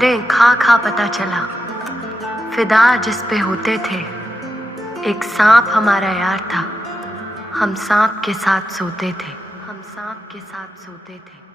ठोकरें खा खा पता चला, फिदा जिस पे होते थे। एक सांप हमारा यार था, हम सांप के साथ सोते थे, हम सांप के साथ सोते थे।